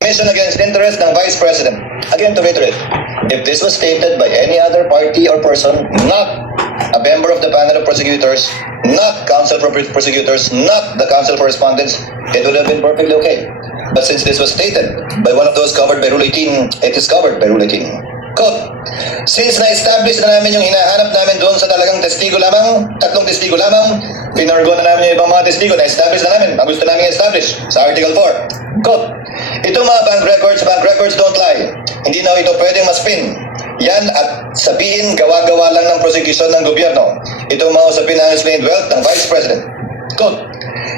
Mission against interest ng Vice President. Again, to reiterate, if this was stated by any other party or person, not a member of the panel of prosecutors, not counsel for prosecutors, not the counsel for respondents, it would have been perfectly okay. But since this was stated by one of those covered by Rule 18, it is covered by Rule 18. Quote, since na-establish na namin yung hinahanap namin doon sa talagang testigo lamang, tatlong testigo lamang, pinargo na namin yung ibang mga testigo, na-establish na namin, ang gusto namin i-establish sa Article 4. Quote, itong mga bank records don't lie. Hindi na ito pwedeng maspin. Yan at sabihin gawa-gawa lang ng prosecution ng gobyerno. Itong mga usapin na unexplained wealth ng Vice President. Quote,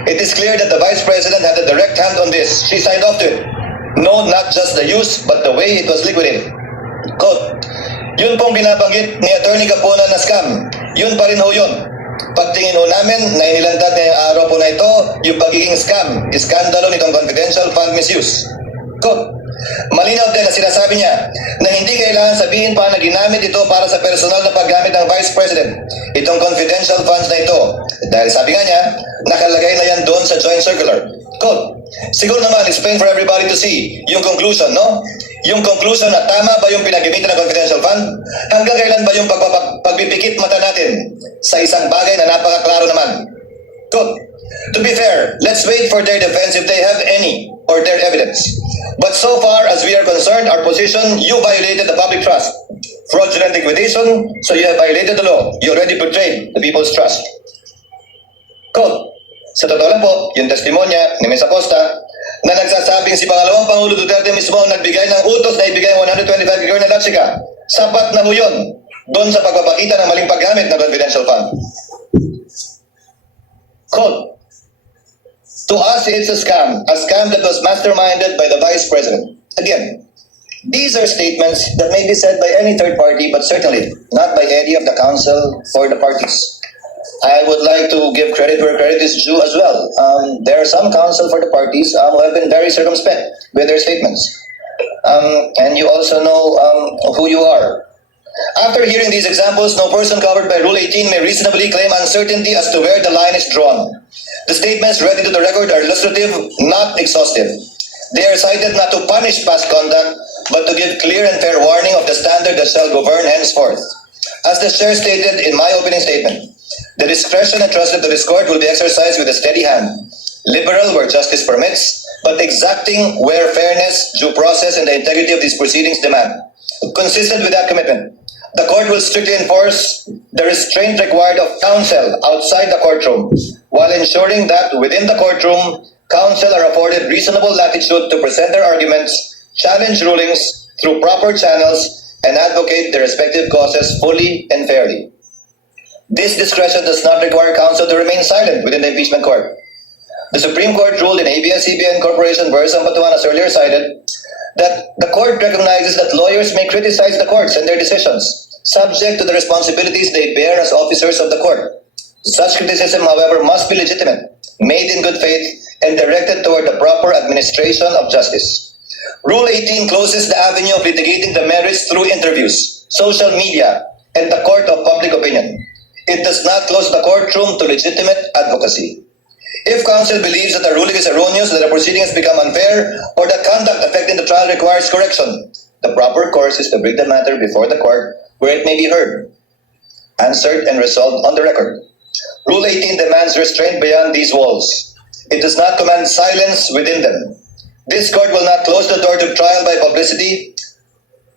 it is clear that the Vice President had a direct hand on this. She signed off to it. No, not just the use, but the way it was liquidated. Quote, yun pong binabanggit ni Attorney Capona na scam, yun pa rin ho yun. Pagtingin ho namin na inilantad na yung araw po na ito, yung pagiging scam, iskandalo nitong confidential fund misuse. Quote, malinaw din na sinasabi niya na hindi kailangan sabihin pa na ginamit ito para sa personal na paggamit ng Vice President. Itong confidential funds na ito, dahil sabi nga niya, nakalagay na yan doon sa joint circular. Quote, siguro naman, explain for everybody to see yung conclusion, no? Yung conclusion na tama ba yung pinagamitan ng confidential fund? Hanggang kailan ba yung pagpipikit mata natin sa isang bagay na napakaklaro naman? Quote, to be fair, let's wait for their defense if they have any or their evidence. But so far as we are concerned, our position, you violated the public trust. Fraudulent liquidation, so you have violated the law. You already betrayed the people's trust. Quote, sa totoo lang po, yung testimonya ni Ms. Acosta na nagsasabing si Pangalawang Pangulo Duterte mismo ang nagbigay ng utos na ibigay ang 125 crore na latsika. Sapat na ho yun doon sa pagpapakita ng maling paggamit ng confidential fund. Quote, to us, it's a scam that was masterminded by the Vice President. Again, these are statements that may be said by any third party, but certainly not by any of the counsel for the parties. I would like to give credit where credit is due as well. There are some counsel for the parties who have been very circumspect with their statements. And you also know who you are. After hearing these examples, no person covered by Rule 18 may reasonably claim uncertainty as to where the line is drawn. The statements read into the record are illustrative, not exhaustive. They are cited not to punish past conduct, but to give clear and fair warning of the standard that shall govern henceforth. As the Chair stated in my opening statement, the discretion entrusted to this court will be exercised with a steady hand, liberal where justice permits, but exacting where fairness, due process, and the integrity of these proceedings demand. Consistent with that commitment, the court will strictly enforce the restraint required of counsel outside the courtroom, while ensuring that within the courtroom, counsel are afforded reasonable latitude to present their arguments, challenge rulings through proper channels, and advocate their respective causes fully and fairly. This discretion does not require counsel to remain silent within the impeachment court. The Supreme Court ruled in ABS-CBN Corporation v. Batuan, as earlier cited, that the court recognizes that lawyers may criticize the courts and their decisions, subject to the responsibilities they bear as officers of the court. Such criticism, however, must be legitimate, made in good faith, and directed toward the proper administration of justice. Rule 18 closes the avenue of litigating the merits through interviews, social media, and the court of public opinion. It does not close the courtroom to legitimate advocacy. If counsel believes that the ruling is erroneous, that the proceeding has become unfair, or that conduct affecting the trial requires correction, the proper course is to bring the matter before the court where it may be heard, answered, and resolved on the record. Rule 18 demands restraint beyond these walls. It does not command silence within them. This court will not close the door to trial by publicity.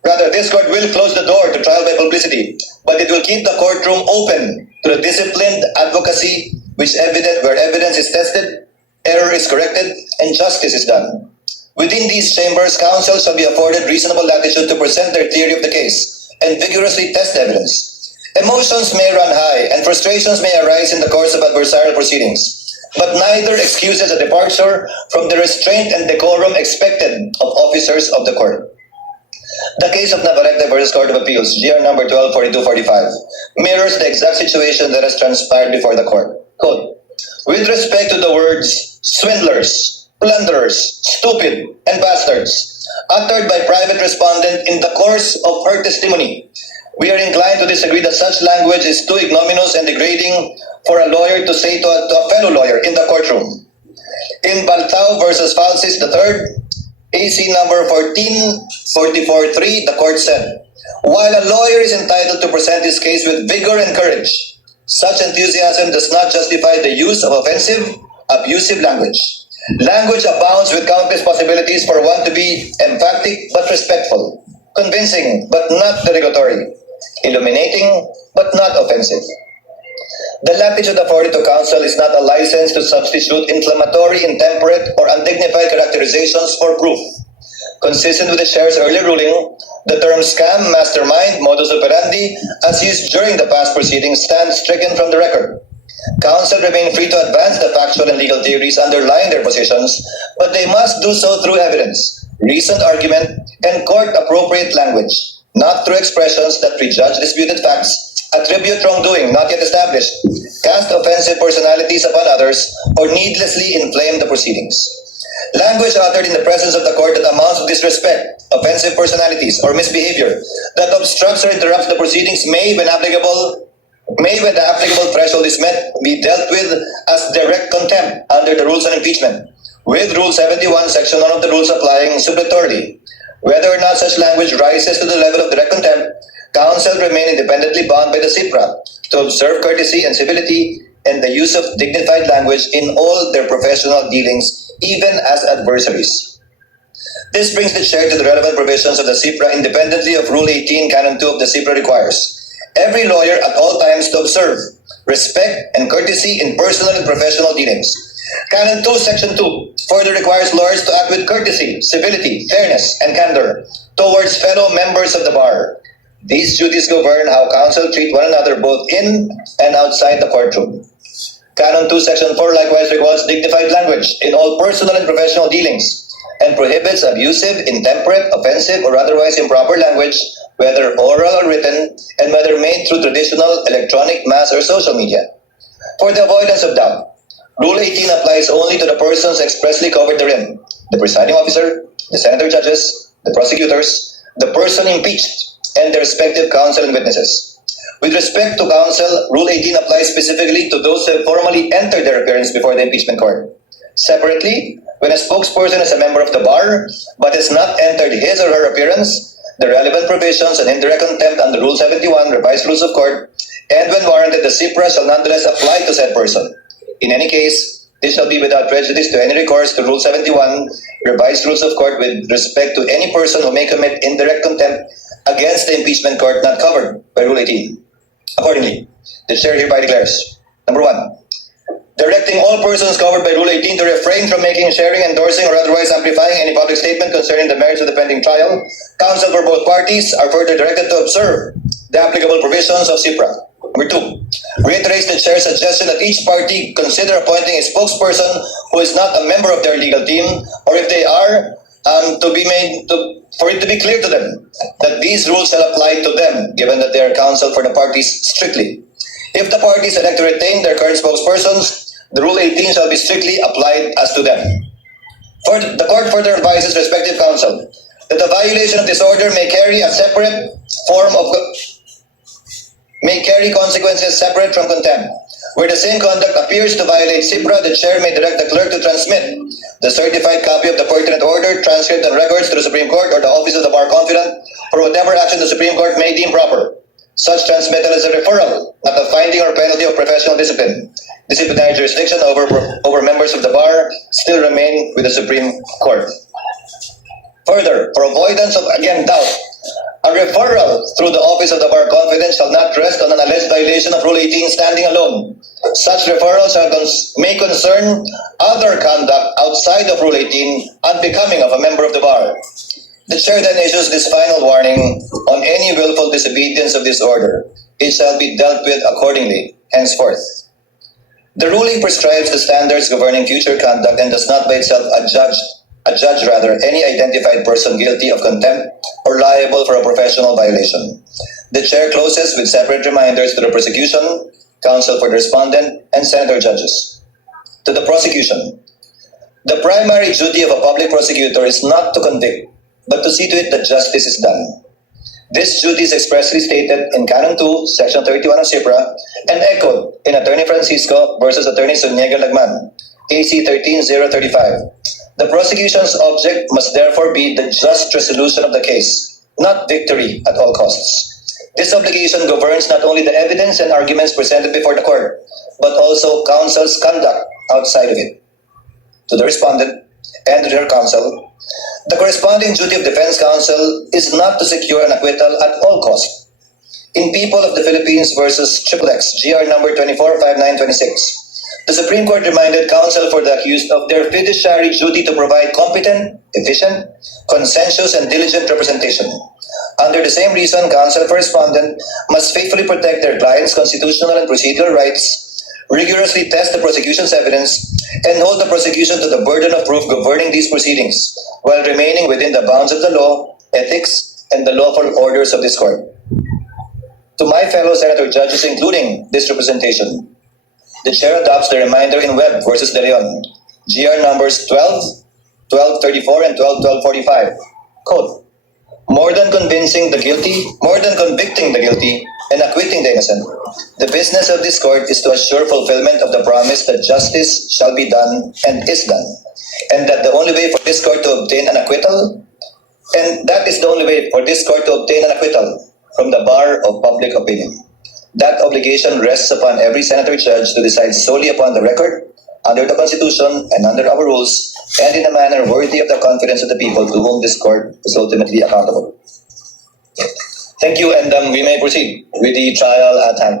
Rather, this court will close the door to trial by publicity, but it will keep the courtroom open to the disciplined advocacy where evidence is tested, error is corrected, and justice is done. Within these chambers, counsel shall be afforded reasonable latitude to present their theory of the case and vigorously test evidence. Emotions may run high and frustrations may arise in the course of adversarial proceedings, but neither excuses a departure from the restraint and decorum expected of officers of the court. The case of Navarrete versus Court of Appeals, GR number 124245, mirrors the exact situation that has transpired before the court. Quote, with respect to the words swindlers, plunderers, stupid, and bastards, uttered by private respondent in the course of her testimony, we are inclined to disagree that such language is too ignominious and degrading for a lawyer to say to a fellow lawyer in the courtroom. In Baltao versus Falsis III, AC number 14443, the court said, while a lawyer is entitled to present his case with vigor and courage, such enthusiasm does not justify the use of offensive, abusive language. Language abounds with countless possibilities for one to be emphatic but respectful, convincing but not derogatory, illuminating but not offensive. The latitude afforded to counsel is not a license to substitute inflammatory, intemperate, or undignified characterizations for proof. Consistent with the chair's earlier ruling, the term scam, mastermind, modus operandi, as used during the past proceedings, stands stricken from the record. Counsel remain free to advance the factual and legal theories underlying their positions, but they must do so through evidence, reasoned argument, and court-appropriate language, not through expressions that prejudge disputed facts, attribute wrongdoing not yet established, cast offensive personalities upon others, or needlessly inflame the proceedings. Language uttered in the presence of the court that amounts to disrespect, offensive personalities, or misbehavior that obstructs or interrupts the proceedings may, when the applicable threshold is met, be dealt with as direct contempt under the rules on impeachment, with Rule 71, Section 1 of the rules applying suppletorily. Whether or not such language rises to the level of direct contempt, counsel remain independently bound by the CIPRA to observe courtesy and civility and the use of dignified language in all their professional dealings, even as adversaries. This brings the chair to the relevant provisions of the CIPRA independently of Rule 18, Canon 2 of the CIPRA requires every lawyer at all times to observe respect and courtesy in personal and professional dealings. Canon 2, Section 2 further requires lawyers to act with courtesy, civility, fairness, and candor towards fellow members of the bar. These duties govern how counsel treat one another both in and outside the courtroom. Canon 2, Section 4 likewise requires dignified language in all personal and professional dealings and prohibits abusive, intemperate, offensive, or otherwise improper language, whether oral or written, and whether made through traditional, electronic, mass, or social media. For the avoidance of doubt, Rule 18 applies only to the persons expressly covered therein: the presiding officer, the senator judges, the prosecutors, the person impeached, and their respective counsel and witnesses. With respect to counsel, Rule 18 applies specifically to those who have formally entered their appearance before the impeachment court. Separately, when a spokesperson is a member of the bar but has not entered his or her appearance, the relevant provisions on indirect contempt under Rule 71, Revised Rules of Court, and when warranted, the CIPRA shall nonetheless apply to said person. In any case, this shall be without prejudice to any recourse to Rule 71, Revised Rules of Court with respect to any person who may commit indirect contempt against the impeachment court not covered by Rule 18. Accordingly, the chair hereby declares, number 1, directing all persons covered by Rule 18 to refrain from making, sharing, endorsing, or otherwise amplifying any public statement concerning the merits of the pending trial. Counsel for both parties are further directed to observe the applicable provisions of CIPRA. Number 2, reiterates the chair's suggestion that each party consider appointing a spokesperson who is not a member of their legal team, or if they are, for it to be clear to them that these rules shall apply to them, given that they are counsel for the parties strictly. If the parties elect to retain their current spokespersons, the Rule 18 shall be strictly applied as to them. The court further advises respective counsel that the violation of this order may carry consequences separate from contempt. Where the same conduct appears to violate CIPRA, the chair may direct the clerk to transmit the certified copy of the pertinent order, transcript, and records to the Supreme Court or the Office of the Bar Confidant for whatever action the Supreme Court may deem proper. Such transmittal is a referral, not a finding or penalty of professional discipline. Disciplinary jurisdiction over members of the bar still remain with the Supreme Court. Further, for avoidance of, doubt, a referral through the Office of the Bar Confidant shall not rest on an alleged violation of Rule 18 standing alone. Such referrals may concern other conduct outside of Rule 18 unbecoming of a member of the bar. The chair then issues this final warning: on any willful disobedience of this order, it shall be dealt with accordingly henceforth. The ruling prescribes the standards governing future conduct and does not by itself adjudge any identified person guilty of contempt or liable for a professional violation. The chair closes with separate reminders to the prosecution, counsel for the respondent, and senator judges. To the prosecution, the primary duty of a public prosecutor is not to convict, but to see to it that justice is done. This duty is expressly stated in Canon 2, Section 31 of CIPRA, and echoed in Attorney Francisco versus Attorney Zuniga Lagman, AC 13035. The prosecution's object must therefore be the just resolution of the case, not victory at all costs. This obligation governs not only the evidence and arguments presented before the court, but also counsel's conduct outside of it. To the respondent and to her counsel, the corresponding duty of defense counsel is not to secure an acquittal at all costs. In People of the Philippines versus XXX, GR number 245926, the Supreme Court reminded counsel for the accused of their fiduciary duty to provide competent, efficient, conscientious, and diligent representation. Under the same reason, counsel for respondent must faithfully protect their client's constitutional and procedural rights, rigorously test the prosecution's evidence, and hold the prosecution to the burden of proof governing these proceedings, while remaining within the bounds of the law, ethics, and the lawful orders of this court. To my fellow senator judges, including this representation, the chair adopts the reminder in Webb versus De Leon, GR numbers 12, 1234, and 1245. Quote, more than convincing the guilty, more than convicting the guilty and acquitting the innocent, the business of this court is to assure fulfillment of the promise that justice shall be done and is done, and that the only way for this court to obtain an acquittal, and that is the only way for this court to obtain an acquittal from the bar of public opinion. That obligation rests upon every senator judge to decide solely upon the record, under the Constitution and under our rules, and in a manner worthy of the confidence of the people to whom this court is ultimately accountable. Thank you, and we may proceed with the trial at hand.